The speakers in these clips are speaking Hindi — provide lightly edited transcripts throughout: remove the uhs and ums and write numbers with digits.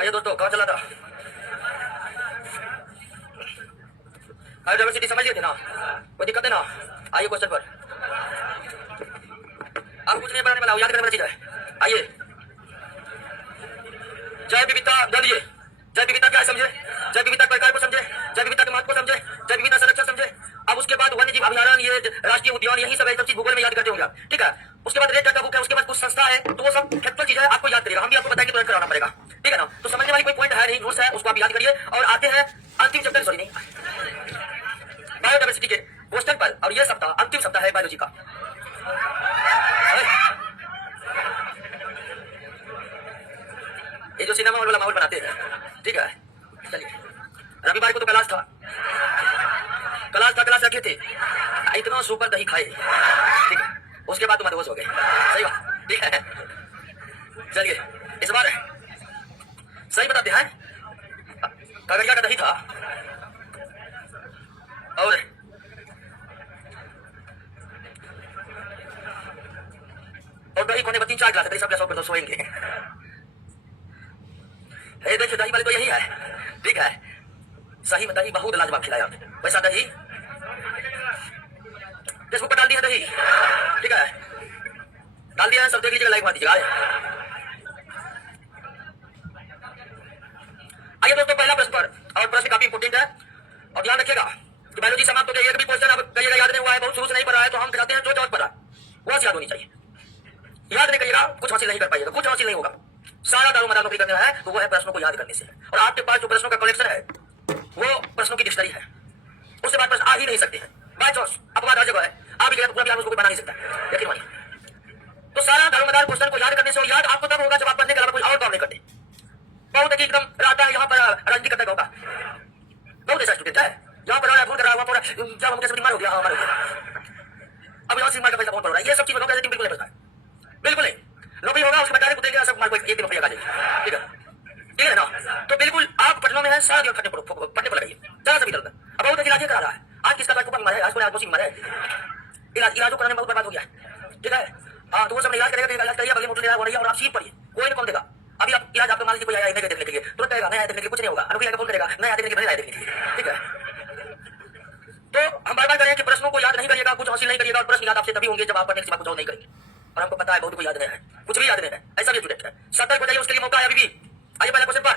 कहिए दोस्तों कहाँ चला था? बायोडाइवर्सिटी समझ लिए थे ना? कोई दिक्कत है ना? आइए क्वेश्चन पर। आप कुछ नहीं बनाने वाला, याद करने वाली चीज है। आइए, जैव विविधता जानिए। जैव विविधता क्या है समझे, जैव विविधता प्रकार को समझे, जैव विविधता के महत्व को समझे, जैव विविधता संरक्षण समझे। अब उसके बाद वन्य जीव अभयारण्य, ये राष्ट्रीय उद्यान, यही सब चीज भूगोल में याद करते होंगे आप, ठीक है। उसके बाद रेड डाटा बुक है, उसके बाद कुछ संस्था है, तो वो सब फैक्चुअल चीज है, आपको याद करिएगा। हम भी आपको बताएंगे तो याद कराना पड़ेगा, ठीक है ना। तो समझने वाली कोई पॉइंट है नहीं, नोट्स है, उसको आप याद करिए। और आते हैं अंतिम चैप्टर, सॉरी नहीं, बायोडाइवर्सिटी के क्वेश्चन पर। और ये सप्ताह अंतिम सप्ताह है बायोलॉजी का। ये जो सिनेमा वाला माहौल बनाते हैं, ठीक है। चलिए, रविवार को तो क्लास था, क्लास रखे थे, इतना सुपर दही खाए, ठीक है। उसके बाद तो मदहोश हो गए, सही बात, ठीक है। चलिए, इस बार सही बताते हैं, कगड़िया का दही था और दही कोने पर 3-4 गिलास थे, सब सो तो सोएंगे। देखिए दही वाले तो यही है, ठीक है। सही में दही बहुत लाजवाब खिलाया, वैसा दही फेसबुक पर डाल दिया दही, ठीक है, डाल दिया है, सब देख लीजिएगा, लाइक मार दीजिएगा। आइए दोस्तों पहला प्रश्न पर, और प्रश्न काफी इंपोर्टेंट है और ध्यान रखिएगा कि बायोलॉजी समाप्त हो गई, एक भी क्वेश्चन अब कहिएगा याद नहीं हुआ है, बहुत शुरू से नहीं पढ़ा है, तो हम चाहते हैं जो जॉब पढ़ा वो याद होनी चाहिए। याद नहीं करिएगा कुछ हासिल नहीं कर पाइएगा, कुछ हासिल नहीं होगा। सारा दारोमदार नौकरी करना है तो वो है प्रश्नों को याद करने से। और आपके पास जो प्रश्नों का कलेक्शन है वो प्रश्नों की डिक्शनरी है, उससे बाद प्रश्न आ ही नहीं सकते हैं। बाय चांस अपवाद हर जगह है, आ भी गया तो पूरा उसको बना नहीं सकता, यकीन मानिए। तो सारा दारोमदार क्वेश्चन को याद करने से, और याद आपको तब होगा जब आप पढ़ने के अलावा कोई और काम नहीं करते। बहुत है एकदम रहता है यहाँ पर राजनीति करता होगा, बहुत ऐसा स्टूडेंट है यहाँ पर फोन कर रहा है, वहाँ पर जब हम कैसे बीमार हो गया, हमारे अब यहाँ से मार का पैसा बहुत पड़ रहा है, ये सब चीज बिल्कुल नहीं पड़ता है, बिल्कुल नहीं। नौकरी होगा उसके बता देंगे सब मार को एक दिन रुपया आ जाएगी, ठीक है, ठीक है ना। तो बिल्कुल आप पटना में है, सारा दिन पढ़ने पर लगाइए, जरा सा भी डरता। अब बहुत इलाज करा रहा है, आज किसका कुछ बीमार है, आज को आदमी बीमार है, इलाजों कराने में बहुत बर्बाद हो गया, ठीक है। हाँ, तो वो सब इलाज करेगा, इलाज करिए, बगल मोटर हो रही है और आप सीट पढ़िए, कोई नहीं कौन देगा। अभी आप इलाज आपको मान लीजिए कोई आया देखने के लिए, तुरंत करेगा नया देखने के लिए, कुछ नहीं होगा, अनुभवी फोन करेगा नया देखने के लिए, देखने के लिए, ठीक है। तो हम बार बार करें कि प्रश्नों को याद नहीं करिएगा, कुछ हासिल नहीं करिएगा, और प्रश्न याद आपसे तभी होंगे जब आप पढ़ने के बाद कुछ और नहीं करेंगे। और हमको पता है बहुत को याद नहीं है, कुछ भी याद नहीं है, ऐसा भी स्टूडेंट है। सतर्क हो जाइए, उसके लिए मौका है अभी भी। आइए पहला क्वेश्चन पर,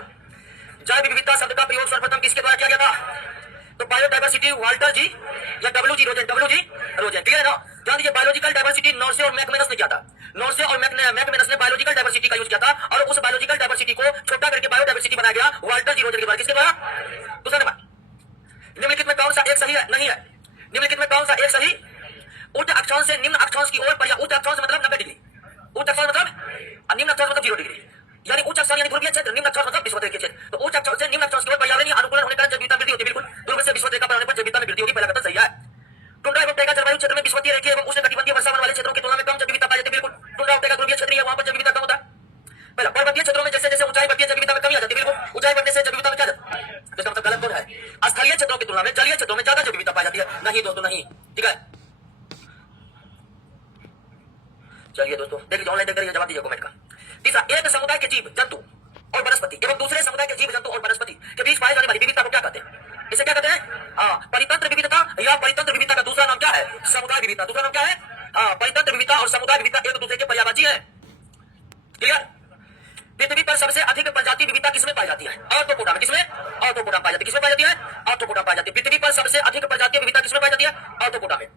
जैव विविधता शब्द का प्रयोग सर्वप्रथम किसके द्वारा किया गया था? तो बायोडाइवर्सिटी वाल्टर जी या डब्ल्यू जी रोजेन, ठीक है ना। ध्यान दीजिए, बायोलॉजिकल डाइवर्सिटी नॉर्से और मैकमेनस ने किया था, नॉर्से और मैकमेनस ने बायोलॉजिकल डाइवर्सिटी का यूज किया था, और उस बायोलॉजिकल डाइवर्सिटी को छोटा करके बायोडाइवर्सिटी बनाया गया वाल्टर जी रोजेन के द्वारा। किसके द्वारा? दूसरा नंबर, निम्नलिखित में कौन सा एक सही है? नहीं है। निम्नलिखित में कौन सा एक सही उच्च अक्षांश से निम्न अक्षांश की ओर, उच्च अक्षांश मतलब 90 डिग्री, उच्च अक्षांश मतलब, निम्न अक्षांश मतलब 0 डिग्री, यानी उच्च अक्षांश यानी ध्रुवीय क्षेत्र, निम्न अक्षांश मतलब विषुवत रेखीय क्षेत्र। तो उच्च अक्षांश से निम्न अक्षांश की ओर पर्यावरणीय अनुकूलन होने के कारण जैव विविधता वृद्धि होती है, बिल्कुल। ध्रुव से विषुवत रेखा पर होने पर जैव विविधता में वृद्धि होगी, पहला कथन सही है। टुंड्रा एवं टैगा जलवायु क्षेत्र में विषुवतीय रेखीय एवं उष्णकटिबंधीय वर्षावन वाले क्षेत्रों की तुलना में कम जैव विविधता पाई जाती है, बिल्कुल। टुंड्रा एवं टैगा ध्रुवीय क्षेत्र है, वहां पर जैव विविधता कम होता है। पहला, पर्वतीय क्षेत्रों में जैसे जैसे ऊंचाई बढ़ती है जैव विविधता में कमी आ जाती है, बिल्कुल। ऊंचाई बढ़ने से जैव विविधता में क्या जाता है, इसका मतलब गलत बोल है। स्थलीय क्षेत्रों की तुलना में जलीय क्षेत्रों में ज्यादा जैव विविधता पाई जाती है, नहीं दोस्तों नहीं, ठीक है। चलिए दोस्तों देख लीजिए, ऑनलाइन देखकर जवाब दीजिए कमेंट का। तीसरा, एक समुदाय के जीव जंतु और वनस्पति एवं दूसरे समुदाय के जीव जंतु और वनस्पति के बीच पाई जाने वाली विविधता को क्या कहते हैं? इसे क्या कहते हैं? परितंत्र विविधता, या परितंत्र विविधता का दूसरा नाम क्या है? समुदाय विविधता। दूसरा नाम क्या है? परितंत्र विविधता और समुदाय विविधता एक दूसरे के पर्यायवाची है, क्लियर। पृथ्वी पर सबसे अधिक प्रजाति विविधता किसमें पाई जाती है? ऑर्थोपोडा में। किसमें? ऑर्थोपोडा पाई जाती है। किसमें पाई जाती है? ऑर्थोपोडा पाई जाती है। पृथ्वी पर सबसे अधिक प्रजाति विविधता किसमें पाई जाती है? ऑर्थोपोडा में।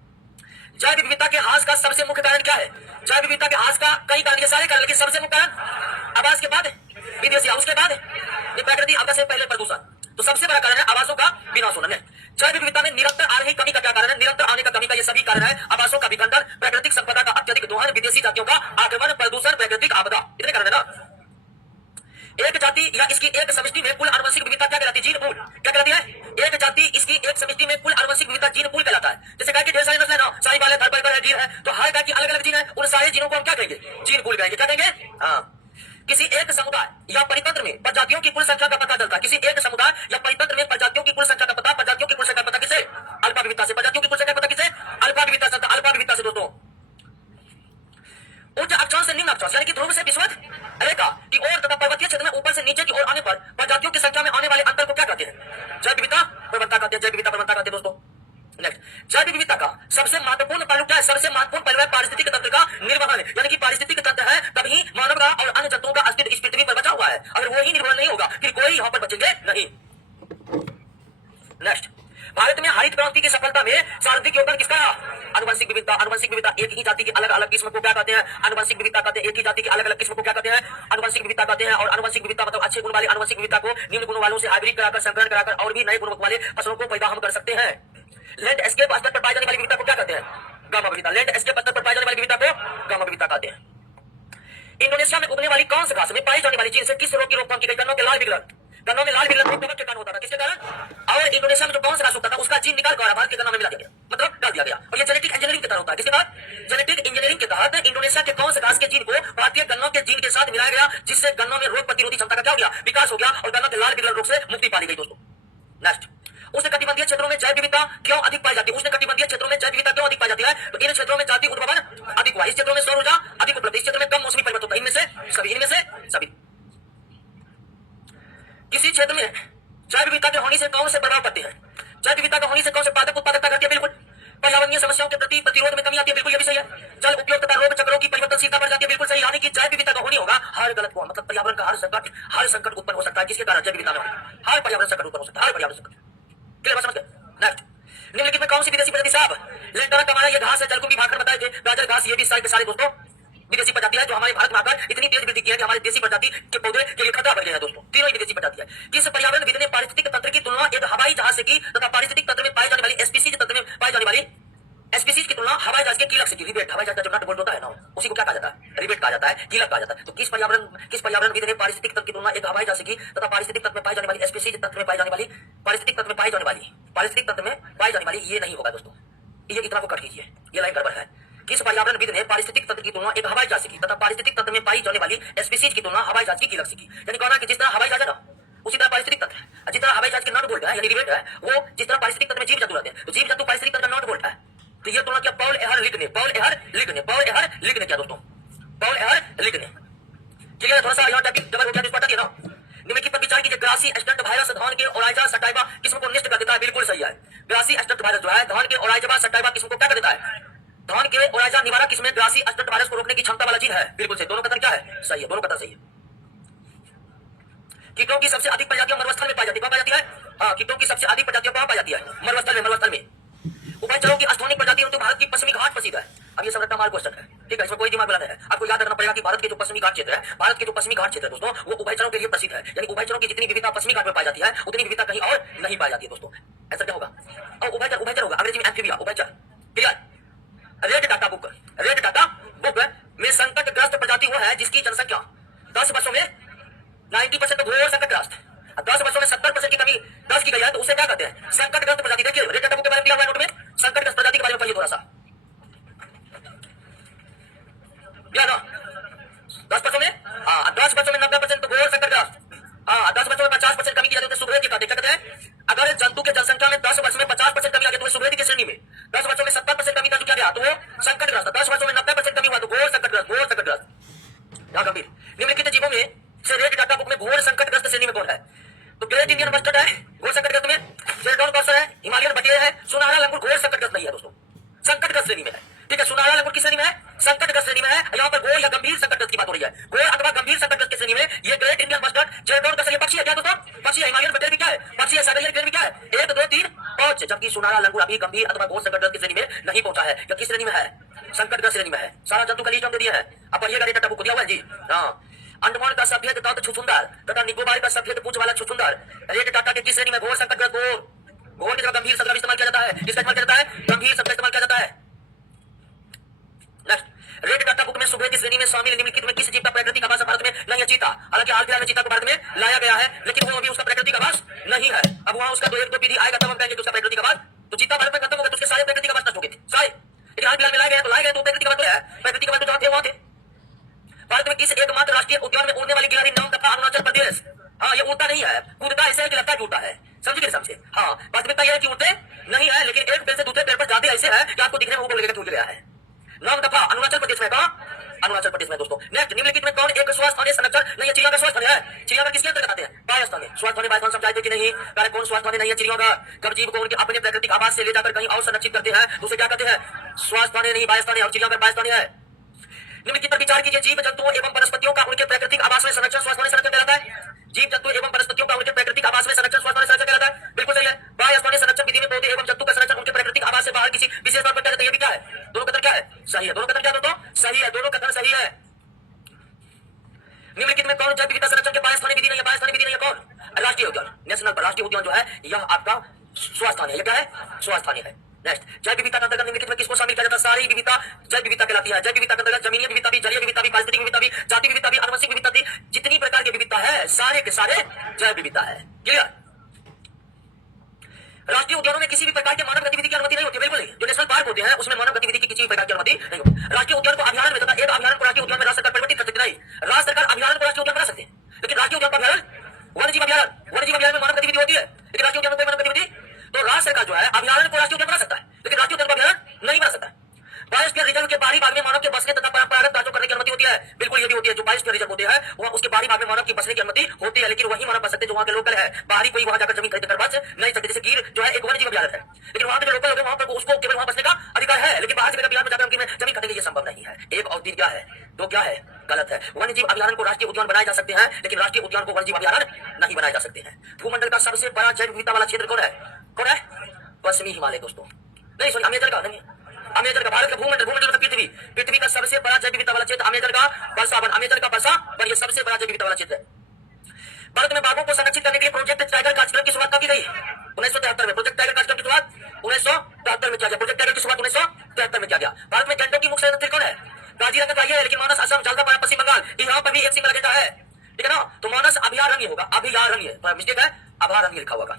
जैव विविधता के ह्रास का सबसे मुख्य कारण क्या है? जैव विविधता के ह्रास का कई कारण के सारे कारण, लेकिन सबसे मुख्य कारण आवास के बाद विदेशी, उसके बाद प्राकृतिक आपदा से पहले प्रदूषण। तो सबसे बड़ा कारण है आवासों का विनाश होना है। जैव विविधता में निरंतर आ रही कमी का क्या कारण है? निरंतर आने का कमी का ये सभी कारण है। आवासों का विखंडन, प्राकृतिक संपदा का अत्यधिक दोहन, विदेशी जातियों का आक्रमण, प्रदूषण, प्राकृतिक आपदा, इतने कारण है ना। एक जाति या इसकी एक समष्टि में कुल आनुवंशिक विविधता क्या कहलाती है? Gene pool. क्या कहलाती है? एक जाति इसकी एक समष्टि में कुल आनुवंशिक विविधता जीन पूल कहलाता है। जैसे गाय के ढेर सारे नस्ल है ना, साहिवाल है, थरपरकर है, गिर है, तो हर गाय की अलग अलग जीन है, उन सारे जीनों को हम क्या कहेंगे? जीन पूल कहेंगे। क्या कहेंगे? हाँ। किसी एक समुदाय या परितंत्र में प्रजातियों की कुल संख्या का पता चलता है। किसी एक समुदाय या परितंत्र में प्रजातियों की कुल संख्या का पता, प्रजातियों की कुल संख्या पता किसे? अल्फा विविधता से। प्रजातियों की कुल संख्या पता किसे? अल्फा विविधता से। अल्फा विविधता से दोस्तों, उच्च अक्षांश से निम्न अक्षांश यानी कि ध्रुव से विषुवत रेखा की ओर तथा पर्वतीय क्षेत्र में ऊपर से नीचे की ओर आने पर प्रजातियों की संख्या में आने वाले अंतर को क्या कहते हैं? जैव विविधता प्रवणता कहते हैं। जैव विविधता प्रवणता कहते हैं दोस्तों। नेक्स्ट, जैव विविधता का सबसे महत्वपूर्ण पहलू क्या है? सबसे महत्वपूर्ण पहलू है पारिस्थितिक तंत्र का निर्वहन, यानी कि पारिस्थितिक तंत्र है तभी मानव का और अन्य जंतुओं का अस्तित्व इस पृथ्वी पर बचा हुआ है। अगर वो ही निर्वहन नहीं होगा फिर कोई यहाँ पर बचेंगे नहीं। नेक्स्ट, भारत में हरित क्रांति की सफलता में सर्वाधिक योगदान किसका रहा? आनुवंशिक विविधता। आनुवंशिक विविधता, एक ही जाति की अलग अलग किस्म को क्या कहते हैं? आनुवंशिक विविधता कहते हैं। एक ही जाति की अलग अलग किस्म को क्या कहते हैं? आनुवंशिक विविधता कहते हैं। और आनुवंशिक विविधता मतलब अच्छे गुण वाले आनुवंशिक विविधता को निम्न गुणों वालों से हाइब्रिड कराकर संकरण कराकर और भी नए गुणों वाले फसलों को पैदा हम कर सकते हैं। लैंडस्केप स्तर पर पाई जाने वाली विविधता को क्या कहते हैं? गामा विविधता। लैंडस्केप स्तर पर पाई जाने वाली विविधता को गामा विविधता कहते हैं। इंडोनेशिया में उगने वाली कौन सी घास में पाई जाने वाली चीन से किस रोग की रोकथाम की गई? गन्नों के लाल विग्लन। गन्नों में लाल विग्लन के कारण होता था, किसके कारण? और इंडोनेशिया में जो कौन सा घास उगता था उसका जीन निकाल कर भारत के गन्नों में मिला दिया, मतलब डाल दिया गया। और ये जेनेटिक इंजीनियरिंग के तहत होता है। किसके तहत? जेनेटिक इंजीनियरिंग के तहत इंडोनेशिया के कौन से घास के जीन को भारतीय गन्नों के जीन के साथ मिलाया गया, जिससे गन्नों में रोग प्रतिरोधी क्षमता का क्या हो गया? विकास हो गया और गन्नों के लाल विग्लन रोग से मुक्ति पा ली गई दोस्तों। नेक्स्ट, उष्णकटिबंधीय क्षेत्रों में जैव विविधता क्यों अधिक पाई जाती है? उष्णकटिबंधीय क्षेत्रों में जैव विविधता क्यों अधिक पाई जाती है? तो इन क्षेत्रों में जाति उद्भवन अधिक हुआ, इस क्षेत्रों में सौर ऊर्जा अधिक उपलब्ध, इस क्षेत्र में कम मौसमी परिवर्तन होता है। इनमें से सभी किसी क्षेत्र में जैव विविधता के होने से कौन से प्रभाव पड़ते हैं? जैव विविधता का होने से कौन से पादप उत्पादकता घटती है? बिल्कुल। पर्यावरणीय समस्याओं के प्रति प्रतिरोध में कमी आती है, बिल्कुल ये भी सही है। जल उपयोग तथा रोग चक्रों की परिवर्तनशीलता बढ़ जाती है, बिल्कुल सही। यानी कि जैव विविधता का होनी होगा हर गलत को, मतलब पर्यावरण का हर संकट उत्पन्न हो सकता है, जिसके कारण जैव विविधता में हर पर्यावरण संकट उत्पन्न हो सकता है, हर पर्यावरण संकट। क्लियर बात समझ गए? नेक्स्ट, निम्नलिखित में कौन सी विदेशी प्रजाति साहब? लेंटरा कमाना ये घास है, जलकुंभी भाकर बताए थे, गाजर घास, ये भी सारे दोस्तों विदेशी प्रजाति है जो हमारे भारत में आकर इतनी तेज वृद्धि की है कि हमारे देसी प्रजाति के पौधे के लिए खतरा बढ़ गया है दोस्तों। तीनों ही विदेशी प्रजाति है। किस पर्यावरणविद ने पारिस्थितिक तंत्र की तुलना एक हवाई जहाज से की तथा पारिस्थितिक तंत्र में पाई जाने वाली स्पीसीज तंत्र में पाई जाने वाली स्पीसीज की तुलना हवाई जहाज के कीलक से की? रिबेट, हवाई जहाज का जो नट बोल्ट होता है ना, उसी को क्या कहा जाता है? रिबेट कहा जाता है, कीलक कहा जाता है। तो किस पर्यावरणविद ने पारिस्थितिक तंत्र की तुलना एक हवाई जहाज से की तथा पारिस्थितिक तंत्र में पाई जाने वाली स्पीसीज तंत्र में पाई जाने वाली पारिस्थितिक तंत्र में पाई जाने वाली ये नहीं होगा दोस्तों, ये इतना को कट कीजिए, ये लाइन गड़बड़ है। किस पर्यावरणविद ने पारिस्थितिक तंत्र की तुलना एक हवाई जहाज से की तथा पारिस्थितिक तंत्र में पाई जाने वाली स्पीसीज की तुलना हवाई जहाज की कीलक से की? यानी कहना कि जिस तरह हवाई जहाज है ना उसी तरह पारिस्थितिक तंत्र है। जिस तरह हवाई जहाज के नट बोल्ट है यानी रिबेट है, वो जिस तरह पारिस्थितिक तंत्र में जीव जंतु रहते हैं, तो जीव जंतु पारिस्थितिक तंत्र का नट बोल्ट है। तो ये तुलना क्या पॉल एहर लिक ने क्या दोस्तों? पॉल एहर लिक ने। चलिए थोड़ा सा यहाँ टॉपिक डबल हो गया, पता दिया ना। निम्नलिखित पर विचार कीजिए, ग्रासी एस्टेंट वायरस धान के ओराइजा सटाइवा किस्म को नष्ट कर देता है, बिल्कुल सही है। ग्रासी एस्टेंट वायरस जो है धान के ओराइजा सटाइवा किस्म को क्या कर देता है? धान के ओराइजा निवारा किस्म में ग्रासी एस्टेंट वायरस को रोकने की क्षमता वाला जीन है, बिल्कुल सही। दोनों कथन क्या है? सही है, दोनों कथन सही है। कीटों की सबसे अधिक प्रजातियां मरुस्थल में पाई जाती है। कहां पाई जाती है? हाँ, कीटों की सबसे अधिक प्रजातियां कहां पाई जाती है? मरुस्थल में। उभयचरों की स्थानिक प्रजाति तो भारत की पश्चिमी घाट प्रसिद्ध है। अब ये सब रट्टा मार क्वेश्चन है, ठीक है, इसमें कोई दिमाग लगाना है। आपको याद रखना पड़ेगा कि भारत के जो पश्चिमी घाट क्षेत्र है दोस्तों, वो उभयचरों के लिए प्रसिद्ध है। यानी उभयचरों की जितनी विविधता पश्चिमी घाट में पाई जाती है उतनी विविधता कहीं और नहीं पाई जाती है दोस्तों। ऐसा क्या होगा? और उभयचर होगा, अंग्रेजी में एम्फीबिया, उभयचर। क्लियर? रेड डाटा बुक में संकटग्रस्त प्रजाति वो है जिसकी जनसंख्या 10 वर्षों में 90% घोर संकटग्रस्त, 10 वर्षों में 70% की कमी 10 की गई है, तो उसे क्या कहते हैं? संकटग्रस्त प्रजाति। देखिए रेड डाटा बुक के बारे में दिया हुआ है नोट में, संकटग्रस्त प्रजाति के बारे में पढ़िए थोड़ा सा। ना 10 वर्षों में 90% तो घोर संकटग्रस्त, 10 वर्षों में 50% कमी की जाती है, सुभेदी कहते हैं। अगर जंतु के जनसंख्या में 10 वर्ष में 50% कमी आ गई तो सुभेदी की श्रेणी में। 10 वर्षों में 70% कमी का क्या गया तो वो संकटग्रस्त, 10 वर्षों में 90% कमी हुआ तो घोर संकटग्रस्त। यहाँ गंभीर। निम्नलिखित जीवों में से रेड डाटा बुक में घोर संकटग्रस्त श्रेणी में कौन है? तो ग्रेट इंडियन मस्टर्ड है घोर संकटग्रस्त में, शेल्डन कॉर्सर है, हिमालयन बटेर है, सुनहरा लंगूर घोर संकटग्रस्त नहीं है दोस्तों, संकटग्रस्त श्रेणी में है। ठीक है, सुनहरा लंगूर किस श्रेणी में है? संकटग्रस्त श्रेणी में है। यहाँ पर घोर या गंभीर संकटग्रस्त की बात हो रही है। घोर अथवा गंभीर संकटग्रस्त की श्रेणी में ये great Indian mustard, Sheldon Corsair ये पक्षी है क्या दोस्तों? पक्षी है। हिमालयन बटेर भी क्या है? पक्षी है। साइबेरियन क्रेन भी क्या है? 1 2 3 5। जबकि सुनहरा लंगूर अभी गंभीर अथवा घोर संकटग्रस्त की श्रेणी में नहीं पहुंचा है। या किस श्रेणी में है? संकटग्रस्त श्रेणी में है। सारा जंतु का लिस्ट हम दे दिया है, अब पढ़िएगा। रेड डाटा बुक दिया हुआ है जी। हाँ, अंडमान का सफेद दांत छुछुंदर तथा निकोबार का सफेद पूंछ वाला छुछुंदर रेड टाटा के किस श्रेणी में? घोर संकटग्रस्त। घोर की जगह गंभीर शब्द इस्तेमाल किया जाता है। किसका इस्तेमाल किया जाता है? गंभीर शब्द इस्तेमाल किया जाता है। नेक्स्ट, रेड डाटा बुक में सुभेदी श्रेणी में शामिल निम्नलिखित में किस जीव का प्राकृतिक आवास भारत में नहीं है? चीता। हालांकि हाल फिलहाल में चीता को भारत में लाया गया है, लेकिन वो अभी उसका प्राकृतिक आवास नहीं है। अब वहां उसका 2 पीढ़ी आएगा तब हम कहेंगे उसका प्राकृतिक आवास। तो चीता भारत में खत्म हो गया तो उसके सारे प्राकृतिक आवास नष्ट हो गए थे सारे, लेकिन हाल फिलहाल में लाए गए तो प्राकृतिक आवास तो है। प्राकृतिक आवास तो जहां थे वहां थे। भारत में किस एकमात्र राष्ट्रीय उद्यान में उड़ने वाली गिलहरी नाम तथा अरुणाचल प्रदेश। हाँ, ये उड़ता नहीं है, कूदता ऐसे है कि लगता है कि उड़ता है। समझिए समझे। हाँ, वास्तविकता यह है कि उड़ते नहीं है, लेकिन एक पेड़ से दूसरे पेड़ पर जाते ऐसे है कि आपको दिखने में ऊपर लगेगा कि उड़ गया है। नाम दफा अरुणाचल प्रदेश में कहा अरुणाचल प्रदेश में दोस्तों। नेक्स्ट, निम्नलिखित में कौन एक स्वास्थ्य संरक्षण नहीं है? चिड़ियाघर स्वास्थ्य है। चिड़ियाघर किसके अंतर्गत आते हैं? बायोस्थान। स्वास्थ्य बायोस्थान समझाते कि नहीं? कार्य कौन स्वास्थ्य नहीं है? चिड़ियाघर कब जीव को उनके अपने प्राकृतिक आवास से ले जाकर कहीं और संरक्षित करते हैं तो उसे क्या कहते हैं? स्वास्थ्य नहीं, बायोस्थान। और चिड़ियाघर बायोस्थान है। निम्नलिखित पर विचार कीजिए, जीव जंतुओं एवं वनस्पतियों का उनके प्राकृतिक आवास में संरक्षण स्वास्थ्य संरक्षण कहलाता है। जीव जंतु एवं वनस्पतियों का उनके प्राकृतिक आवास में संरक्षण स्वास्थ्य संरक्षण कहलाता है। बिल्कुल सही है। बायोस्थानीय संरक्षण विधि में पौधे एवं जंतु का संरक्षण उनके प्राकृतिक आवास से बाहर किसी विशेष तौर पर क्या कहते हैं? ये भी क्या है? दोनों कथन क्या है? सही है। दोनों कथन क्या दोस्तों? सही है। दोनों कथन सही है। निम्नलिखित में कौन जैव विविधता संरक्षण के बायोस्थानीय विधि नहीं है? बायोस्थानीय विधि नहीं है कौन? राष्ट्रीय उद्यान। नेशनल राष्ट्रीय उद्यान जो है यह आपका स्वास्थ्य है। क्या है? स्वास्थ्य है। नेक्स्ट, जैव विविधता के अंतर्गत निम्नलिखित में किसको शामिल किया जाता है? सारी विविधता जैव विविधता कहलाती है। जैव विविधता के अंतर्गत जमीनी विविधता भी, जलीय विविधता भी, पारिस्थितिक विविधता भी, जाति विविधता भी, आनुवंशिक विविधता भी, जितनी प्रकार की विविधता है सारे के सारे जैव विविधता है। क्लियर? राष्ट्रीय उद्यानों में किसी भी प्रकार के मानव गतिविधि की अनुमति नहीं होती। बिल्कुल नहीं। जो नेशनल पार्क होते हैं उसमें मानव गतिविधि की किसी भी प्रकार की अनुमति नहीं होती। राष्ट्रीय उद्यान को अभ्यारण्य में तथा एक अभ्यारण्य को राष्ट्रीय उद्यान में राज्य सरकार परिवर्तित कर सकती नहीं। राज्य सरकार अभ्यारण्य को राष्ट्रीय उद्यान बना सकते हैं, लेकिन राष्ट्रीय उद्यान का अभ्यारण्य वन्यजीव अभ्यारण्य में मानव गतिविधि होती है, लेकिन राष्ट्रीय उद्यान में कोई मानव गतिविधि। तो राज्य सरकार जो है अभ्यारण्य को राष्ट्रीय उद्यान बना सकता है, लेकिन राष्ट्रीय उद्यान का अभ्यारण्य नहीं बना सकता। बायोस्फीयर रिजर्व के बाहरी भाग में मानव के बसने तथा परंपरागत कार्यों करने की अनुमति होती है। बिल्कुल ये भी होती है। जो बायोस्फीयर रिजर्व होते हैं वहां उसके बाहरी भाग में मानव की बसने की अनुमति होती है, लेकिन वही मानव बस सकते जो वहां के लोकल है। बाहरी कोई वहां जाकर जमीन खरीद कर बस नहीं सकते। जैसे गिर जो है एक वन्यजीव अभ्यारण्य है, लेकिन वहां के जो लोकल लोग हैं वहां पर उसको केवल वहां बसने का अधिकार है, लेकिन बाहर से बिहार में जाकर उनकी जमीन खरीदेंगे ये संभव नहीं है। एक और तीन क्या है? दो क्या है? गलत है। वन्यजीव अभ्यारण्य को राष्ट्रीय उद्यान बनाए जा सकते हैं, लेकिन राष्ट्रीय उद्यान को वन्यजीव अभ्यारण्य नहीं बनाए जा सकते हैं। भूमंडल का सबसे बड़ा जैव विविधता वाला क्षेत्र कौन है? कौन है? पश्चिमी हिमालय दोस्तों। नहीं सॉरी, अमेजन का नहीं, अमेजन का। भारत का भूमंडल, भूमंडल मतलब पृथ्वी, पृथ्वी का सबसे बड़ा जैव विविधता वाला क्षेत्र अमेजन का वर्षावन। अमेजन का वर्षावन ये सबसे बड़ा जैव विविधता वाला क्षेत्र है। भारत में बाघों को संरक्षित करने के लिए प्रोजेक्ट टाइगर कार्यक्रम की शुरुआत कब की गई? 1973 में। प्रोजेक्ट टाइगर कार्यक्रम की शुरुआत 1973 में किया गया। प्रोजेक्ट टाइगर की शुरुआत 1973 में किया गया। भारत में गेंडों की मुख्य संरक्षण कौन है? काजीरंगा का है, लेकिन मानस असम, जलदापारा पश्चिम बंगाल, यहाँ पर भी एक सिंगल गेंडा है। ठीक है ना? तो मानस अभयारण्य होगा, अभयारण्य। तो मिस्टेक है, अभयारण्य लिखा हुआ।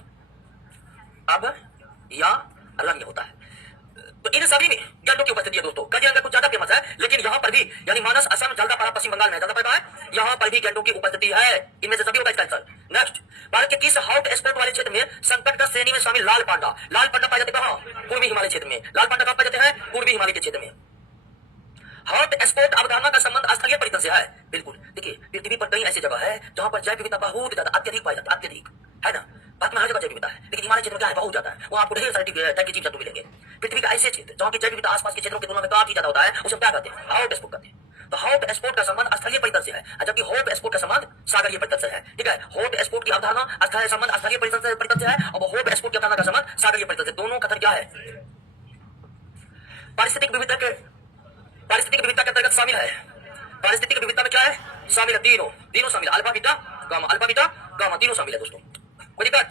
अब या रंग होता है। तो इन सभी में गेंडों की उपस्थिति है दोस्तों। काजीरंगा कुछ ज्यादा फेमस है, लेकिन यहाँ पर भी यानी मानस असम, जलदापारा पश्चिम बंगाल में, जलदापारा है, यहाँ पर भी गेंडों की उपस्थिति है। इनमें से सभी होगा इसका आंसर। नेक्स्ट, भारत के किस हॉट स्पॉट वाले क्षेत्र में संकटग्रस्त श्रेणी में शामिल लाल पांडा? लाल पांडा पाए जाते कहाँ? पूर्वी हिमालय क्षेत्र में। लाल पांडा कहाँ पाए जाते हैं? पूर्वी हिमालय के क्षेत्र में। हॉट स्पॉट अवधारणा का संबंध स्थलीय परितल से है। बिल्कुल। देखिए, पृथ्वी पर कई ऐसी जगह है जहां पर जैव विविधता बहुत ज्यादा अत्यधिक पाई जाती है, अत्यधिक, है ना? भारत में हर जगह जैव विविधता है, लेकिन हिमालय क्षेत्र में क्या है? बहुत ज्यादा है। वहां आपको ढेर सारे टाइप के जीव जंतु मिलेंगे। पृथ्वी का ऐसे क्षेत्र जहां की जैव विविधता आसपास के क्षेत्रों की तुलना में काफी ज्यादा होता है, उसे क्या कहते हैं? हॉट स्पॉट कहते हैं। तो हॉट स्पॉट का संबंध स्थलीय परितल से है, जबकि हॉट स्पॉट का संबंध सागरीय परितल से है। ठीक है? हॉट स्पॉट की अवधारणा स्थलीय संबंध स्थलीय परितल से है, और हॉट स्पॉट की अवधारणा का संबंध सागरीय परितल से। दोनों कथन क्या है? पारिस्थितिक विविधता के अंतर्गत शामिल है। पारिस्थितिक विविधता में क्या है? शामिल है तीनों शामिल है। अल्फा बीटा गामा तीनों शामिल है दोस्तों। कोई दिक्कत?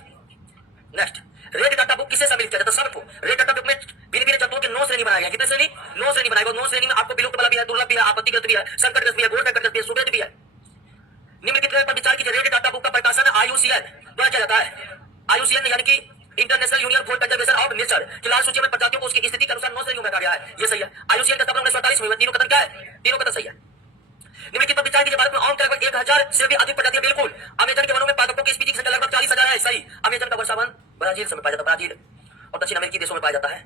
नेक्स्ट, रेड डाटा बुक किसे शामिल किया जाता है? सबको। रेड डाटा बुक में भिन्न जंतुओं की 9 श्रेणी बनाई गई। कितने श्रेणी? 9 श्रेणी बनाई गई। 9 श्रेणी में आपको विलुप्त वाला भी है, दुर्लभ भी है, आपत्तिग्रस्त भी है, संकटग्रस्त भी है, घोरग्रस्त भी है, सुवेद भी है। निम्नलिखित पर विचार कीजिए। रेड डाटा बुक का प्रकाशन IUCN द्वारा किया जाता है। IUCN यानी कि international union for conservation of nature की लाल सूची में प्रजातियों को उसकी स्थिति के अनुसार 9 श्रेणियों में रखा गया है। ये सही है। IUCN का स्थापना 1947 में हुआ। तीनों कथन क्या है? तीनों कथन सही है। निम्नलिखित पर विचार कीजिए। भारत में आम लगभग 1000 से भी अधिक प्रजातियां। बिल्कुल। अमेजन के वनों में पादपों की स्पीशीज की संख्या लगभग 40,000 है। सही। अमेजन का वर्षावन ब्राजील में पाया जाता है, ब्राजील और दक्षिण अमेरिकी देशों में पाया जाता है।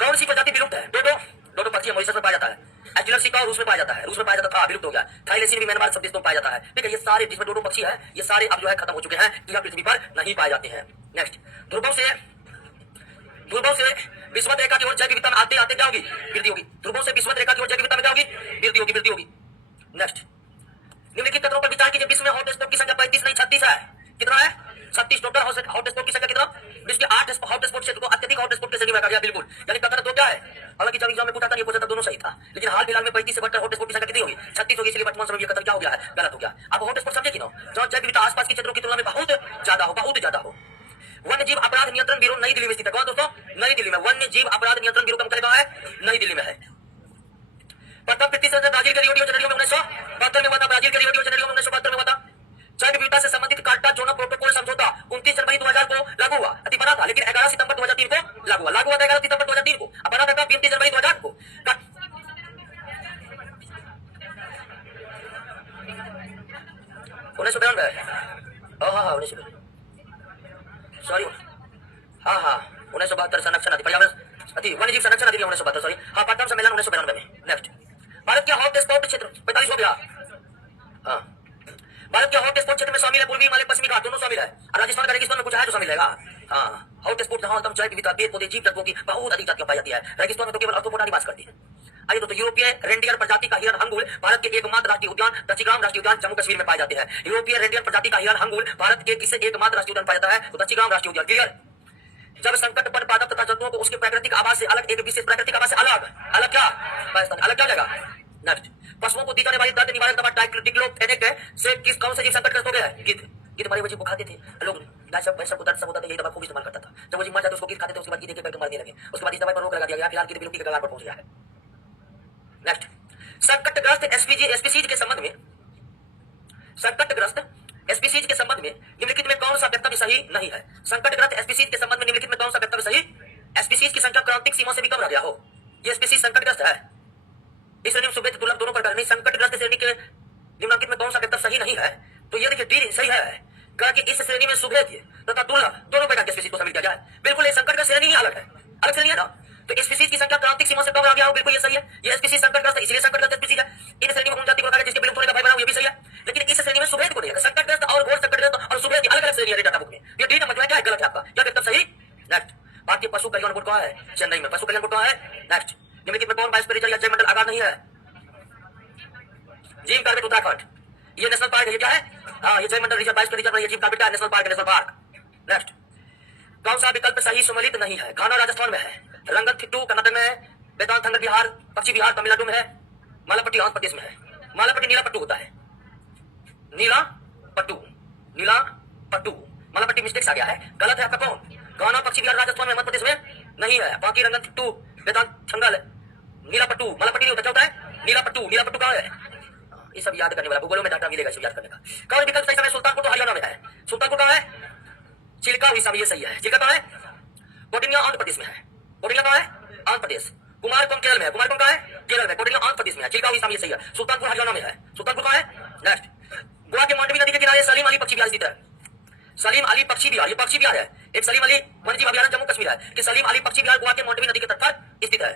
कौन सी प्रजाति विलुप्त है? डोडो पक्षी मॉरिशस में पाया जाता है। एस्टिलर सिका रूस में पाया जाता है, रूस में पाया जाता था, विलुप्त हो गया। थाईलैंड भी म्यांमार सब देशों में पाया जाता है। ठीक है? ये सारे जिसमें डोडो पक्षी है, ये सारे अब जो है खत्म हो चुके हैं, यह पृथ्वी पर नहीं पाए जाते हैं। नेक्स्ट, ध्रुवों से विषुवत रेखा की ओर जैव विविधता में आते आते क्या होगी? वृद्धि होगी। ध्रुवों से विषुवत रेखा की ओर जैव विविधता में क्या होगी? वृद्धि होगी। नेक्स्ट, निम्नलिखित कथनों पर विचार कीजिए। विश्व में हॉट स्पॉट की संख्या 35 नहीं 36 है। कितना है? 36 टोटल हॉट स्पॉट की संख्या कितना? विश्व के 8 हॉट स्पॉट क्षेत्र को अत्यधिक हॉट स्पॉट के श्रेणी में रखा गया। बिल्कुल। यानी कथन तो क्या है? हालांकि जब एग्जाम में पूछा था, ये पूछा था, दोनों सही था, लेकिन हाल फिलहाल में 35 से बढ़कर हॉट स्पॉट की संख्या कितनी होगी? 36 होगी। इसलिए वर्तमान समय में कथन क्या हो गया है? गलत हो गया। अब हॉट स्पॉट समझे कि ना? जहां जैव विविधता आसपास के क्षेत्रों की तुलना में बहुत ज्यादा हो। वन्य जीव अपराध नियंत्रण ब्यूरो नई दिल्ली में स्थित है। कौन दोस्तों? नई दिल्ली में। वन्य जीव अपराध नियंत्रण ब्यूरो का मुख्यालय कहां है? नई दिल्ली में है। प्रथम पृथ्वी से ब्राजील के रियो डी जेनेरियो में 1972 में हुआ था। ब्राजील के रियो डी जेनेरियो में 1972 में हुआ था। जैव विविधता से संबंधित कार्टाजोना प्रोटोकॉल समझौता 29 जनवरी 2000 को लागू हुआ। अति बना था, लेकिन 11 सितंबर 2003 को लागू हुआ था। 11 सितंबर 2003 को। अब बना था 29 जनवरी 2000 को। 1992 हाँ 1992 सॉरी 1972 संरक्षण पर्यावरण वन्य जीव संरक्षण अधिनियम 1972, सॉरी, हाँ, प्रथम सम्मेलन 1992 में। नेक्स्ट, भारत के हॉटस्पॉट क्षेत्र 45 हो गया। हाँ, भारत के हॉटस्पॉट क्षेत्र में शामिल है पूर्वी हिमालय, पश्चिमी घाट, दोनों शामिल है। राजस्थान का रेगिस्तान में कुछ है जो शामिल है। हाँ, हॉटस्पॉट जहां एकदम जैव विविधता, पेड़ पौधे, जीव जंतुओं की बहुत अधिक जातियां पाई जाती है। रेगिस्तान में तो केवल ऑर्थोपोडा निवास करती है। आइए दोस्तों, यूरोपीय रेंडियर प्रजाति का हिरण हंगुल भारत के एकमात्र राष्ट्रीय उद्यान दक्षिग्राम राष्ट्रीय उद्यान जम्मू कश्मीर में पाए जाते हैं। यूरोपीय रेंडियर प्रजाति का हिरण हंगुल भारत के किसे एकमात्र राष्ट्रीय उद्यान पाया जाता है? तो दक्षिग्राम राष्ट्रीय उद्यान। क्लियर? जब संकट पर पादप तथा जंतुओं को उसके प्राकृतिक आवास से अलग, एक विशेष प्राकृतिक आवास से अलग अलग क्या अलग क्या जाएगा? नेक्स्ट, पशुओं को दी जाने वाली दर्द निवारक दवा डाइक्लोफेनेक से किस कौन से जीव संकटग्रस्त हो गया है? गिद्ध। गिद्ध मरे हुए जीव को खाते थे लोग, गाय सब भैंस सब को दर्द सब होता था, यही दवा खूब इस्तेमाल करता था। जब वो जीव मर जाते उसको गिद्ध खाते थे, उसके बाद गिद्ध करके मारने लगे। उसके बाद इस दवाई पर रोक लगा दिया गया, फिलहाल गिद्ध विलुप्ति के कगार पर पहुंच गया है। नेक्स्ट, संकटग्रस्त स्पीसीज के संबंध में, संकटग्रस्त स्पीसीज के संबंध में निम्नलिखित में कौन सा वक्तव्य सही नहीं है? संकटग्रस्त स्पीसीज के संबंध में निम्नलिखित में कौन सा वक्तव्य सही? स्पीसीज की संख्या क्रांतिक सीमा से भी कम रह गया हो, ये स्पीसीज संकटग्रस्त है। इस श्रेणी में सुभेद दुर्लभ दोनों प्रकार नहीं। संकटग्रस्त श्रेणी के निम्नलिखित में कौन सा वक्तव्य सही नहीं है? तो ये देखिए डी सही है, कहा कि इस श्रेणी में सुभेद तथा दुर्लभ दोनों प्रकार के स्पीसीज को शामिल किया जाए। बिल्कुल, ये संकटग्रस्त श्रेणी ही अलग है, अलग श्रेणी है ना। तो स्पीसीज की संख्या क्रांतिक सीमा से कम रह गया हो, बिल्कुल ये सही है। ये स्पीसीज संकटग्रस्त है, इसलिए संकटग्रस्त स्पीसीज है। इन श्रेणी में उन जाति को रखा गया जिसके विलुप्त होने का भय बना हो, ये भी सही है। लेकिन इस श्रेणी में सुभेद को नहीं है। संकटग्रस्त और घोर संकटग्रस्त और सुभेद की अलग अलग श्रेणी है डाटा बुक में। ये डी नंबर जो है क्या है? गलत है आपका, क्या एकदम सही। नेक्स्ट, भारतीय पशु कल्याण बोर्ड कहाँ है? चेन्नई में। पशु कल्याण बोर्ड कहाँ है? नेक्स्ट, निम्नलिखित में कौन बायोस्फीयर या जैवमंडल आगार नहीं है? जिम कॉर्बेट उत्तराखंड, ये नेशनल पार्क है। ये क्या है? हाँ, ये जैवमंडल रिजर्व, बायोस्फीयर रिजर्व, ये जिम कॉर्बेट का नेशनल पार्क है, नेशनल पार्क। नेक्स्ट, कौन सा विकल्प सही सम्मिलित नहीं है? घाना राजस्थान में है, रंगथिट्टू कर्नाटक में है, बेतालथंगर बिहार, पश्चिमी बिहार तमिलनाडु में है, मालापट्टी आंध्र प्रदेश में है। मालापट्टी नीला पट्टू होता है, नीला पट्टू, नीला पट्टू। मालापट्टी मिस्टेक्स आ गया है, गलत है आपका कौन? घाना पश्चिमी बिहार राजस्थान में, मध्य प्रदेश में नहीं है। बाकी रंगथिट्टू, बेतालथंगल, नीला पट्टू, मालापट्टी नहीं होता, क्या होता है? नीला पट्टू। नीला पट्टू कहाँ है? ये सब याद करने वाला, गूगल में डाटा मिलेगा, सब याद करने का। कौन विकल्प सही समय? सुल्तानपुर तो हरियाणा में है। सुल्तानपुर कहाँ है? चिल्का हिसाब, ये सही है। चिल्का कहाँ है? कोटिंगा आंध्र प्रदेश में है। कोटिंगा कहाँ है? आंध्र प्रदेश। कुमारकोम केरल में है। कुमारकोम कहाँ है? केरल में। कोटिंगा आंध्र प्रदेश में है। चिल्का हिसाब, ये सही है। सुल्तानपुर हरियाणा में है। सुल्तानपुर कहाँ है? नेक्स्ट, गोवा के मांडवी नदी के किनारे सलीम अली पक्षी विहार स्थित है। सलीम अली पक्षी विहार, ये पक्षी विहार है। एक सलीम अली वन्यजीव अभयारण्य जम्मू कश्मीर है कि सलीम अली पक्षी विहार गोवा के मांडवी नदी के तट पर स्थित है।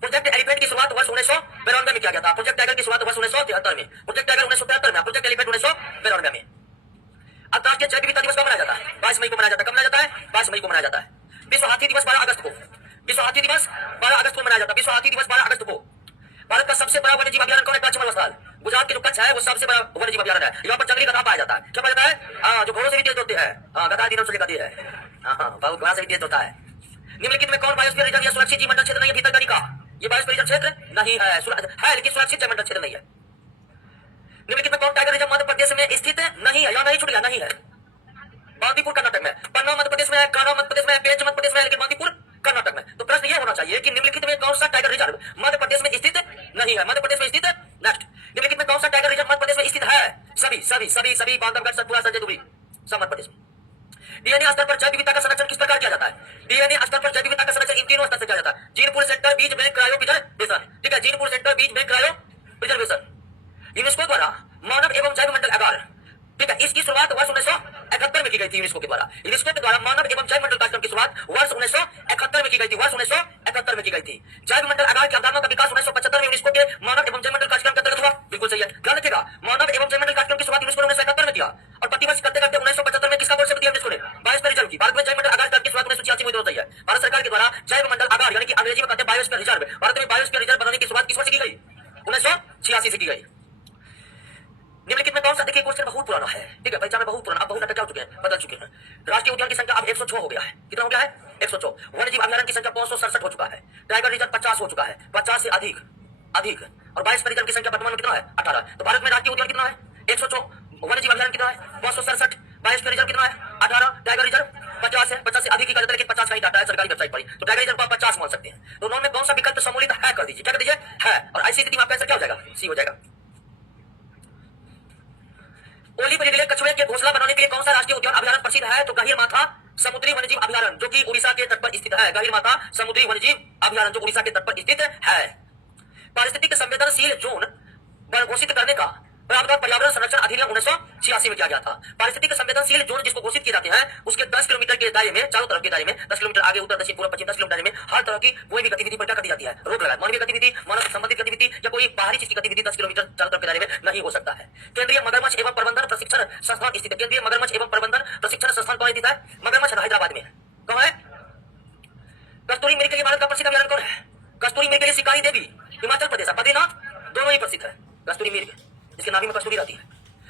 प्रोजेक्ट एलिफेंट की शुरुआत वर्ष 1992 में किया गया था। प्रोजेक्ट टाइगर की शुरुआत वर्ष 1973 में, प्रोजेक्ट टाइगर 1973 में, प्रोजेक्ट एलिफेंट 1992 में। अंतर्राष्ट्रीय जैव विविधता दिवस कब मनाया जाता है? 22 मई को मनाया जाता है। कब मनाया जाता है? 22 मई को मनाया जाता है। विश्व हाथी दिवस 12 अगस्त को, विश्व हाथी दिवस 12 अगस्त को मनाया जाता है। विश्व हाथी दिवस 12 अगस्त को। भारत का सबसे बड़ा वन्यजीव अभयारण्य कौन है? कच्छ मलस्थल। गुजरात के जो कच्छ है वो सबसे बड़ा वन्यजीव अभयारण्य है। यहाँ पर जंगली गधा पाया जाता है। क्या पाया जाता है? हाँ, जो घोड़ों से भी तेज होते हैं। गधा दिनों से लेकर है, बहुत घोड़ा से भी तेज होता है। निम्नलिखित में कौन बायोस्फीयर रिजर्व या सुरक्षित जीव मंडल क्षेत्र नहीं है? भीतरकनिका का ये बायोस्फीयर रिजर्व क्षेत्र नहीं है, है लेकिन सुरक्षित जीव मंडल क्षेत्र नहीं है। निम्नलिखित में कौन टाइगर रिजर्व मध्य प्रदेश में स्थित नहीं है? या नहीं छूट गया? नहीं है। बांदीपुर कर्नाटक में, पन्ना मध्य प्रदेश में है, कान्हा मध्य प्रदेश में, पेंच मध्य प्रदेश में, लेकिन बांदीपुर कर्नाटक में। तो प्रश्न ये होना चाहिए कि निम्नलिखित में कौन सा टाइगर रिजर्व मध्य प्रदेश में स्थित नहीं है? मध्य प्रदेश में स्थित। नेक्स्ट, निम्नलिखित में कौन सा टाइगर रिजर्व मध्य प्रदेश में स्थित है? सभी सभी सभी सभी, बांधवगढ़, सतपुरा, संजय दुबरी, सब मध्य प्रदेश में। डीएनए स्तर पर जैव विविधता का संरक्षण किस प्रकार किया जाता है? डीएनए स्तर पर जैव विविधता का संरक्षण इन तीनों स्तर से किया जाता है। जीन पूल सेंटर, बीज बैंक क्रायो प्रिजर्वेशन। ठीक है, जीन पूल सेंटर, बीज बैंक क्रायो प्रिजर्वेशन। यूनेस्को द्वारा मानव एवं जैव मंडल आगार, ठीक है, इसकी शुरुआत वर्ष 1971 में की गई थी। यूनेस्को के द्वारा, यूनेस्को के द्वारा मानव एवं जैव मंडल कार्यक्रम की शुरुआत वर्ष 1971 में की गई थी। वर्ष 1971 में की गई थी। जैव मंडल आगार की अवधारणा का विकास 1975 में यूनेस्को के मानव एवं जैव मंडल कार्यक्रम के अंतर्गत हुआ। बिल्कुल सही है, ध्यान रखिएगा। मानव एवं जैव मंडल कार्यक्रम की शुरुआत यूनेस्को ने 1971 में किया और प्रतिवर्ष करते करते 1975 में किसका कॉन्सेप्ट दिया यूनेस्को ने? बायोस्फीयर रिजर्व की। भारत में जैव मंडल आगार की शुरुआत 1986 में होती है। भारत सरकार के द्वारा जैव मंडल आगार यानी कि अंग्रेजी में कहते हैं बायोस्फीयर रिजर्व, भारत में बायोस्फीयर रिजर्व बनाने की शुरुआत किस वर्ष की गई? 1986 से की गई। निम्नलिखित में कौन सा, देखिए क्वेश्चन बहुत पुराना है, ठीक है, पहचान में बहुत पुराना, अब बहुत अटक चुके हैं, बदल चुके हैं। राष्ट्रीय उद्यान की संख्या अब 106 हो गया है। कितना हो गया है? 106। वन्यजीव अभयारण्य की संख्या 567 हो चुका है। टाइगर रिजर्व 50 हो चुका है, 50 से अधिक अधिक। और बायोस्फीयर रिजर्व की संख्या वर्तमान में कितना है? 18। तो भारत में राष्ट्रीय उद्यान कितना है? 106। वन्यजीव अभयारण्य कितना है? 567। बायोस्फीयर रिजर्व कितना है? 18। टाइगर रिजर्व 50 है, 50 से अधिक ही करते, लेकिन 50 का ही डाटा है सरकारी वेबसाइट पर। तो टाइगर रिजर्व को 50 मान सकते हैं। तो उन्होंने कौन सा विकल्प सम्मिलित है कर दीजिए, क्या कर दीजिए? है। और ऐसी स्थिति में आपका आंसर क्या हो जाएगा? सी हो जाएगा। ओलिव रिडले कछुए के घोंसला बनाने के लिए कौन सा राष्ट्रीय उद्यान अभयारण्य प्रसिद्ध है? तो गहीर माथा समुद्री वन्यजीव अभयारण्य, जो कि उड़ीसा के तट पर स्थित है। गहीर माथा समुद्री वन्यजीव अभयारण्य जो उड़ीसा के तट पर स्थित है। पारिस्थितिक संवेदनशील जोन घोषित करने का पर्यावरण संरक्षण अधिनियम 1986 में किया गया था। पारिस्थितिक संवेदनशील जोन जिसको घोषित किए जाते हैं उसके 10 किलोमीटर के दायरे में, चारों तरफ के दायरे में 10 किलोमीटर आगे, उत्तर, दक्षिण, पूर्व, पश्चिम 10 किलोमीटर में हर तरह की कोई भी गतिविधि पर क्या कर दी जाती है, रोक लगा। मानवीय गतिविधि, मानव संबंधित गतिविधि या कोई बाहरी चीज की गतिविधि 10 किलोमीटर चारों तरफ के दायरे में नहीं हो सकता है। केंद्रीय मगरमच्छ एवं प्रबंधन प्रशिक्षण संस्थान स्थित है। केंद्रीय मगरमच्छ एवं प्रबंधन प्रशिक्षण संस्थान कौन स्थित है? मगरमच्छ हैदराबाद में है। कौन है? कस्तूरी मृग के लिए भारत का प्रसिद्ध अभयारण्य कौन है? कस्तूरी मृग के लिए शिकारी देवी हिमाचल प्रदेश, बद्रीनाथ दोनों ही प्रसिद्ध है। कस्तूरी मृग जिसके नाभि में कस्तूरी रहती है।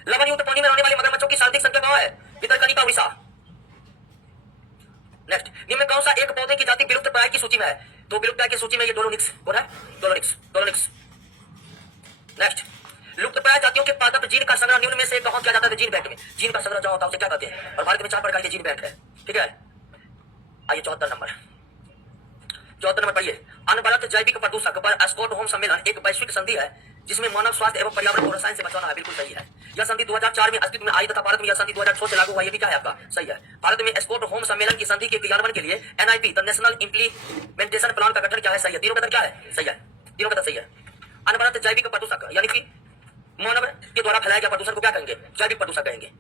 लवण युक्त पानी में रहने वाले मगरमच्छों की शारीरिक संख्या कहाँ है? भितरकनिका, उड़ीसा। नेक्स्ट, निम्न में कौन सा एक पौधे की जाति विलुप्त प्राय की सूची में है? तो विलुप्त प्राय की सूची में ये डोलोनिक्स कौन है? डोलोनिक्स। नेक्स्ट, लुप्त प्राय जातियों के पादप जीन का संग्रह निम्न में से कहाँ किया जाता है? जीन बैंक में। जीन का संग्रह जहाँ होता है उसे क्या कहते हैं? और भारत में 4 प्रकार के जीन बैंक है। ठीक है, आइए 74 नंबर पढ़िए। अनवरत जैविक प्रदूषक पर स्टॉकहोम सम्मेलन एक वैश्विक संधि है जिसमें मानव स्वास्थ्य एवं पर्यावरण को रसायन से बचाना है। बिल्कुल सही है। यह संधि 2004 में अस्तित्व में आई तथा भारत में यह संधि 2006 से लागू हुआ। यह भी क्या है आपका? सही है। भारत में स्टॉकहोम सम्मेलन की संधि के क्रियान्वयन के लिए NIP the national implementation plan का गठन क्या है? सही है। तीनों का क्या है? सही है। तीनों का सही है। अनवरत जैविक प्रदूषक यानी कि मानव के द्वारा फैलाया गया प्रदूषण को क्या कहेंगे? जैविक प्रदूषण कहेंगे।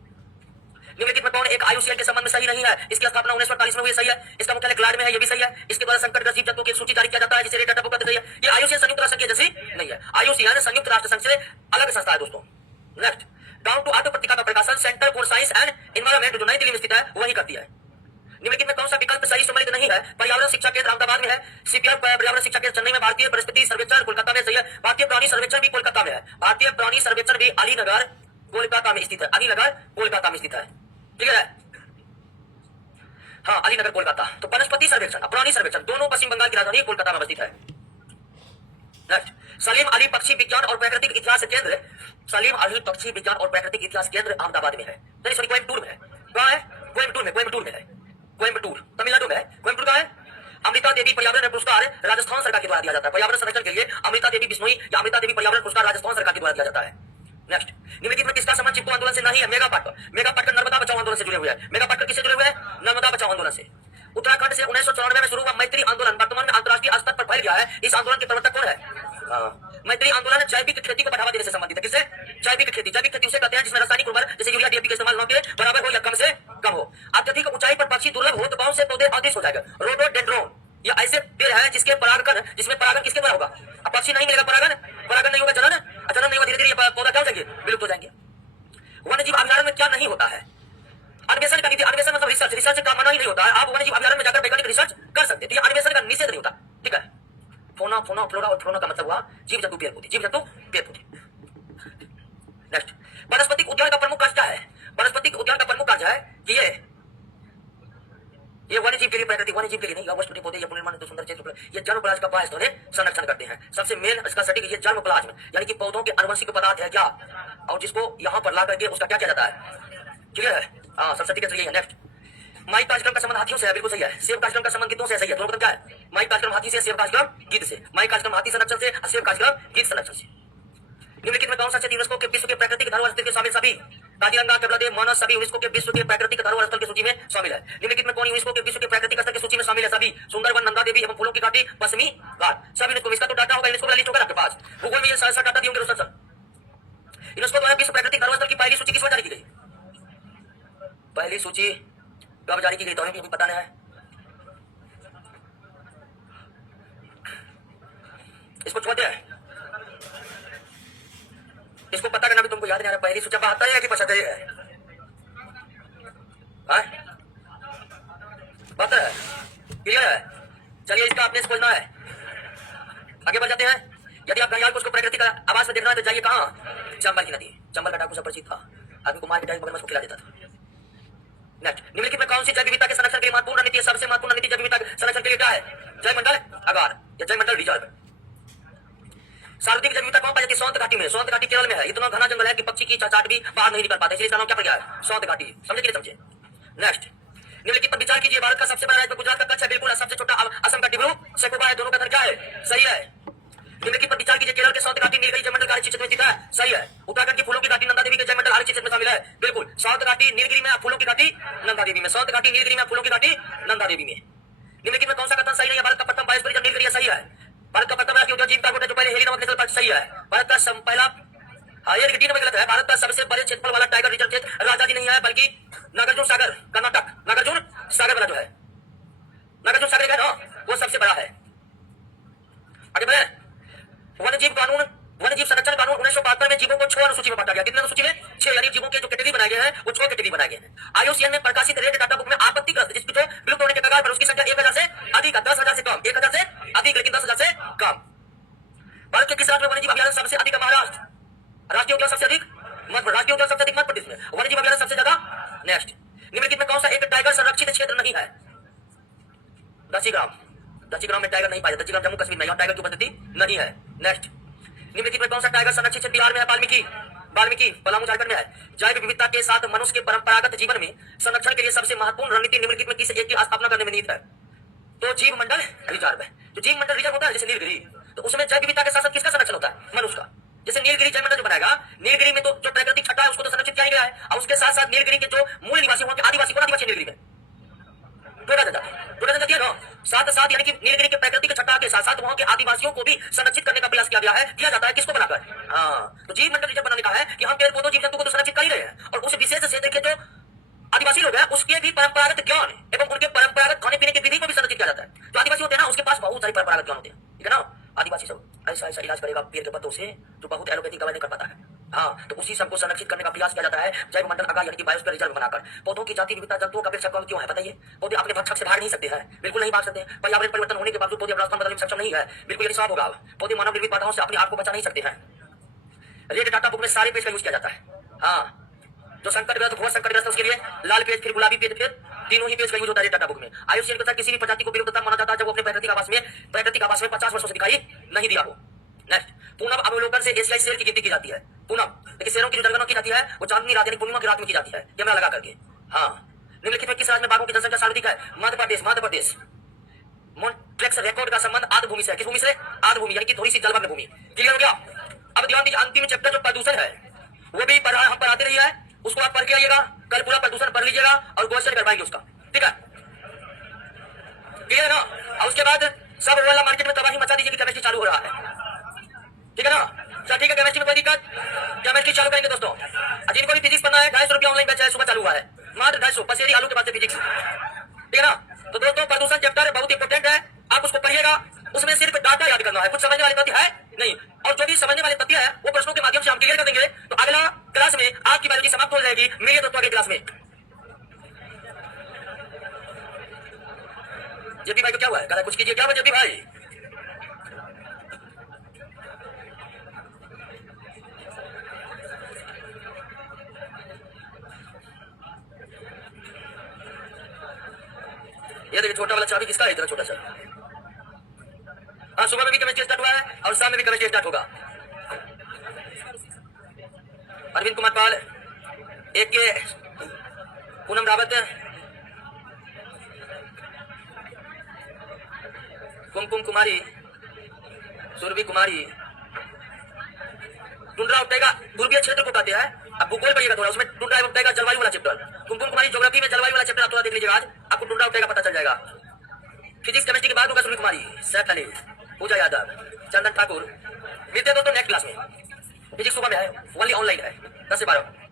निम्नलिखित में कौन एक IUCN के संबंध में सही नहीं है? इसकी स्थापना 1948 में हुई, सही है। इसका मुख्यालय ग्लाड में है, ये भी सही है। इसके द्वारा संकटग्रस्त जीव जंतुओं की सूची जारी किया जाता है जिसे रेड डाटा बुक कहते हैं। ये IUCN संयुक्त राष्ट्र संघ की एजेंसी नहीं है। IUCN संयुक्त राष्ट्र संघ से अलग संस्था है दोस्तों। नेक्स्ट, डाउन टू अर्थ पत्रिका का प्रकाशन centre for science and environment जो नई दिल्ली में स्थित है वही करती है। निम्नलिखित में कौन सा विकल्प सही सम्मिलित नहीं है? पर्यावरण शिक्षा केंद्र अहमदाबाद में है, CPR पर्यावरण शिक्षा केंद्र चेन्नई में, भारतीय परिस्थिति सर्वेक्षण कोलकाता में, सही है। भारतीय प्राणी सर्वेक्षण भी कोलकाता में है। भारतीय प्राणी सर्वेक्षण भी अलीनगर कोलकाता में स्थित है। अलीनगर कोलकाता में स्थित है। ठीक है, हाँ, अलीनगर कोलकाता। तो वनस्पति सर्वेक्षण और प्राणी सर्वेक्षण दोनों पश्चिम बंगाल की राजधानी कोलकाता में अवस्थित है। नेक्स्ट, सलीम अली पक्षी विज्ञान और प्राकृतिक इतिहास केंद्र, सलीम अली पक्षी विज्ञान और प्राकृतिक इतिहास केंद्र अहमदाबाद में है, सॉरी कोयम्बटूर में है। कहाँ है? कोयम्बटूर में है। कोयम्बटूर तमिलनाडु में है। कोयम्बटूर कहाँ है? अमृता देवी पर्यावरण पुरस्कार राजस्थान सरकार के द्वारा दिया जाता है। पर्यावरण संरक्षण के लिए अमृता देवी बिश्नोई या अमृता देवी पर्यावरण पुरस्कार राजस्थान सरकार के द्वारा दिया जाता है। नेक्स्ट, निम्नलिखित में किसका संबंध चिपको आंदोलन से नहीं है? मेगा पाटकर नर्मदा बचाओ आंदोलन से जुड़े हुए हैं। मेगा पाटकर किससे जुड़े हुए हैं? नर्मदा बचाओ आंदोलन से। उत्तराखंड से 1994 में शुरू हुआ मैत्री आंदोलन वर्तमान में अंतर्राष्ट्रीय स्तर पर फैल गया है। इस आंदोलन के प्रवर्तक कौन है? मैत्री आंदोलन जैविक खेती को बढ़ावा देने से संबंधित है। किससे? जैविक खेती उसे कहते हैं जिसमें रासायनिक उर्वरक जैसे यूरिया DAP का इस्तेमाल न के बराबर हो या कम से कम हो। अत्यधिक ऊंचाई पर पक्षी दुर्लभ हो तो कौन से पौधे अदृश्य हो जाएगा? रोडोडेंड्रोन। ये ऐसे पेड़ है जिसमें परागण किसके द्वारा होगा? अब पक्षी नहीं मिलेगा, परागण नहीं होगा, जनन नहीं होगा, धीरे धीरे पौधा क्या हो जाएंगे? विलुप्त हो जाएंगे। वन्य जीव अभयारण्य में क्या नहीं होता है? अन्वेषण का नीति। अन्वेषण मतलब रिसर्च का मना ही नहीं होता है। आप वन्य जीव अभयारण्य में जाकर वैज्ञानिक रिसर्च कर सकते हैं। तो ये अन्वेषण का निषेध नहीं होता। ठीक है, फोना फ्लोरा और फ्लोरा का मतलब हुआ जीव जंतु पेड़ पौधे। नेक्स्ट, वनस्पतिक उद्यान का प्रमुख कार्य क्या है? वनस्पतिक उद्यान का प्रमुख कार्य है कि ये वन्य जीव के लिए, प्राकृतिक वन्य जीव के लिए नहीं, वनस्पति पौधे या पुनर्निर्माण सुंदर क्षेत्र ये जन्म प्लाज्म का पायस्थ संरक्षण करते हैं। सबसे मेन इसका सटीक ये जन्म प्लाज्म यानी कि पौधों के आनुवंशिक पदार्थ है क्या, और जिसको यहाँ पर ला करके उसका क्या किया जाता है? क्लियर है? हाँ, सबसे सटीक है। नेक्स्ट, माइक कार्यक्रम का संबंध हाथियों से है। बिल्कुल सही है। सेब कार्यक्रम का संबंध कितनों से? सही है। दोनों का क्या है? माइक कार्यक्रम हाथी से, सेब कार्यक्रम गिद्ध से। माइक कार्यक्रम हाथी संरक्षण से, सेब कार्यक्रम गिद्ध संरक्षण से। निम्नलिखित में कौन सा क्षेत्र यूनेस्को के विश्व के प्राकृतिक धरोहर स्थल के शामिल? सभी। काजीरंगा, केवलादेव, मानस सभी यूनेस्को के विश्व के प्राकृतिक धरोहर स्थल की सूची में शामिल है। निम्नलिखित में कौन यूनेस्को के विश्व के प्राकृतिक स्थल की सूची में शामिल है? सभी। सुंदरवन, नंदा देवी एवं फूलों की घाटी, पश्चिमी घाट, सभी यूनेस्को। इसका तो डाटा होगा, यूनेस्को का लिस्ट होगा आपके पास। गूगल में ये सारा डाटा दिए होंगे। यूनेस्को द्वारा विश्व प्राकृतिक धरोहर स्थल की पहली सूची किस बार जारी की गई? पहली सूची कब जारी की गई? तो हमें पता नहीं है। इसको छोड़ दे, इसको पता करना भी तुमको याद नहीं आ रहा। पहली सूची 72 है कि 75 है? 72 है। क्लियर है? चलिए, इसका आपने खोजना है। आगे बढ़ जाते हैं। यदि आप घड़ियाल को उसको प्राकृतिक आवास में देखना है तो जाइए कहाँ? चंबल की नदी। चंबल का डाकू सब परिचित था, आदमी को मार के मगरमच्छ को खिला देता था। नेक्स्ट, निम्नलिखित में कौन सी जैव विविधता के संरक्षण के लिए महत्वपूर्ण रणनीति है? सबसे महत्वपूर्ण रणनीति जैव विविधता के संरक्षण के लिए क्या है? जयमंडल आगार या जयमंडल रिजर्व। सार्वत्रिक जैव विविधता कौन पाई जाती है? सौंत घाटी में। सौंत घाटी केरल में है। इतना घना जंगल है कि पक्षी की चहचहाट भी बाहर नहीं निकल पाते, इसलिए इसका नाम क्या पड़ गया है? सौंत घाटी। समझे कि नहीं समझे? नेक्स्ट, निम्नलिखित पर विचार कीजिए। भारत का सबसे बड़ा राज्य गुजरात का कच्छ है, बिल्कुल। सबसे छोटा असम का डिब्रू सैखोवा है। दोनों का क्या है? सही है। निम्नलिखित पर विचार कीजिए। केरल के सौंत घाटी नीलगिरी जयमंडल आरक्षित क्षेत्र में स्थित है, सही है। उत्तराखंड की फूलों की घाटी नंदा देवी के जयमंडल आरक्षित क्षेत्र में शामिल है, बिल्कुल। सौंत घाटी नीलगिरी में, फूलों की घाटी नंदा देवी में। सौंत घाटी नीलगिरी में, फूलों की घाटी नंदा देवी में। निम्नलिखित में कौन सा कथन सही नहीं है? भारत का प्रथम बायोस्फीयर नीलगिरी, सही है। भारत का प्रथम राष्ट्रीय उद्यान जीव कार्गोट जो पहले हेली नामक नेशनल पार्क, सही है। भारत का पहला हाँ, ये डी नंबर गलत है। भारत का सबसे बड़े क्षेत्रफल वाला टाइगर रिजर्व क्षेत्र राजाजी नहीं है बल्कि नागार्जुन सागर, कर्नाटक। नागार्जुन सागर वाला जो है, नागार्जुन सागर है ना, वो सबसे बड़ा है। आगे बढ़े। वन्य जीव कानून, वन्य जीव संरक्षण कानून 1972 में जीवों को 6 अनुसूची में बांटा गया। कितने अनुसूची में? 6। यानी जीवों के जो कैटेगरी बनाए गए हैं वो 6 कैटेगरी बनाए गए हैं। IUCN में प्रकाशित रेड डाटा बुक में आपत्तिग्रस्त जिसकी जो विलुप्त होने के कगार पर उसकी संख्या 1000 से अधिक, 10,000 से कम, 1000 से अधिक लेकिन 10,000 से कम। भारत के किस राज्य में वन्य जीव अभयारण्य सबसे अधिक है? महाराष्ट्र। राष्ट्रीय उद्यान सबसे अधिक मध्य, राष्ट्रीय उद्यान सबसे अधिक मध्य प्रदेश में। वन्य जीव अभयारण्य सबसे ज्यादा नेक्स्ट। निम्नलिखित में कौन सा एक टाइगर संरक्षित क्षेत्र नहीं है? दक्षिग्राम। दक्षिग्राम में टाइगर नहीं पाया। दक्षिग्राम जम्मू कश्मीर में, यहाँ टाइगर की उपस्थिति नहीं है। नेक्स्ट। निम्नलिखित में कौन सा टाइगर संरक्षित क्षेत्र बिहार में है? वाल्मीकि। वाल्मीकि पलामू झारखंड में है। जैव विविधता के साथ मनुष्य के परंपरागत जीवन में संरक्षण के लिए सबसे महत्वपूर्ण रणनीति निम्नलिखित में किस एक की स्थापना करने में निहित है? तो जीव मंडल रिजर्व है। जो जीव मंडल रिजर्व होता है जैसे नीलगिरी, तो उसमें जैव विविधता के साथ किसका संरक्षण होता है? मनुष्य का। जैसे नीलगिरी जैव मंडल जो बनाएगा, नीलगिरी में तो जो प्राकृतिक छटा है उसको तो संरक्षित किया गया है, और उसके साथ साथ नीलगिरी के जो मूल निवासी होंगे, आदिवासी को आदिवासी नीलगिरी में जोड़ा जाता है ना। साथ साथ यानी कि नीलगिरी के प्राकृतिक छटा के साथ साथ वहां के आदिवासियों को भी संरक्षित करने का प्रयास किया गया है, किया जाता है। किसको बनाकर? हाँ, तो जीव मंडल रिजर्व बनाने का है कि हम पेड़ पौधों जीव जंतु को तो संरक्षित कर ही रहे हैं, और उस विशेष क्षेत्र के जो आदिवासी लोग हैं उसके भी परंपरागत ज्ञान एवं उनके परंपरागत खाने पीने की विधि को भी संरक्षित किया जाता है। जो आदिवासी होते हैं ना, उसके पास बहुत सारी परंपरागत ज्ञान होते हैं, ठीक है ना। आदिवासी सब ऐसा ऐसा इलाज करेगा पेड़ के पत्तों से जो बहुत एलोपैथिक दवाई नहीं कर पाता है। हाँ, तो उसी सबको संरक्षित करने का प्रयास किया जाता है जैव मंडल अगा यानी कि बायोस्फीयर रिजर्व बनाकर। पौधों की जाति विविधता जंतुओं का अपेक्षा कम क्यों है बताइए? पौधे अपने भक्षक से भाग नहीं सकते हैं, बिल्कुल नहीं भाग सकते। पर्यावरण परिवर्तन होने के बावजूद पौधे अपना स्थान बदलने में सक्षम नहीं है, बिल्कुल यही साफ होगा। पौधे मानव निर्मित बाधाओं से अपने आप को बचा नहीं सकते हैं। रेड डाटा बुक में सारे पेज का यूज किया जाता है। हाँ, जो संकटग्रस्त घोर संकटग्रस्त उसके लिए लाल पेज, फिर गुलाबी पेज, फिर तीनों ही पेज का यूज होता है डाटा बुक में। IUCN के तहत किसी भी प्रजाति को विलुप्त माना जाता है जब वो अपने प्राकृतिक आवास में 50 वर्षों से दिखाई नहीं दिया हो। नेक्स्ट। पूनम अवलोकन से एशियाई शेर की गिनती की जाती है। पूनम, लेकिन शेरों की जो जनगणना की जाती है वो चांदनी रात यानी पूर्णिमा की रात में की जाती है, कैमरा लगा करके। हाँ, निम्नलिखित में किस राज्य में बाघों की जनसंख्या सर्वाधिक है? मध्य प्रदेश। मध्य प्रदेश। मोन्ट्रेक्स रिकॉर्ड का संबंध आर्द्र भूमि से है। किस भूमि से? आर्द्र भूमि यानी कि थोड़ी सी जलमग्न भूमि। क्लियर हो गया? अब ध्यान दीजिए, अंतिम चैप्टर जो प्रदूषण है वो भी हम पढ़ाते रही है, उसको आप पढ़ के आइएगा। कल पूरा प्रदूषण पढ़ लीजिएगा और क्वेश्चन करवाएंगे उसका, ठीक है? क्लियर है ना? और उसके बाद सब वाला मार्केट में तबाही मचा दीजिए कि केमिस्ट्री चालू हो रहा है, ठीक है ना? चल ठीक है, केमिस्ट्री में कोई दिक्कत? केमिस्ट्री चालू करेंगे दोस्तों। जिनको भी फिजिक्स पढ़ना है 250 रुपया ऑनलाइन बैच है, सुबह चालू हुआ है, मात्र 250। पसेरी आलू के बाद से फिजिक्स, ठीक है ना? तो दोस्तों प्रदूषण चैप्टर बहुत इंपॉर्टेंट है, आप उसको पढ़िएगा। उसमें सिर्फ डाटा याद करना है, कुछ समझने वाली बात है नहीं, और जो भी समझने वाली तथ्य है वो प्रश्नों के माध्यम से हम क्लियर कर देंगे। तो अगला क्लास में आपकी बायोलॉजी समाप्त हो जाएगी। मिलिए दोस्तों अगली क्लास में। जेपी भाई को क्या हुआ है? कुछ कीजिए, क्या हुआ जेपी भाई? ये देखिए छोटा वाला चाबी किसका है? इतना छोटा सा। हाँ, सुबह में भी केमिस्ट्री स्टार्ट हुआ है और शाम में भी केमिस्ट्री स्टार्ट होगा। अरविंद कुमार पाल, एक के पूनम रावत, कुमकुम कुमारी, सुरभि कुमारी, टुंड्रा उपत्यका ध्रुवीय क्षेत्र को कहते हैं। अब भूगोल पढ़िएगा थोड़ा, उसमें टुंड्रा उपत्यका जलवायु वाला चैप्टर। कुमकुम कुमारी ज्योग्राफी में जलवायु वाला चैप्टर आप थोड़ा देख लीजिएगा, आज आपको टुंड्रा उपत्यका पता चल जाएगा। फिजिक्स केमिस्ट्री के बाद होगा सुरभि कुमारी, सैफ अली, पूजा यादव, चंदन ठाकुर। मिलते हैं दोस्तों नेक्स्ट क्लास में। फिजिक्स सुबह में है, ओनली ऑनलाइन है 10 से 12।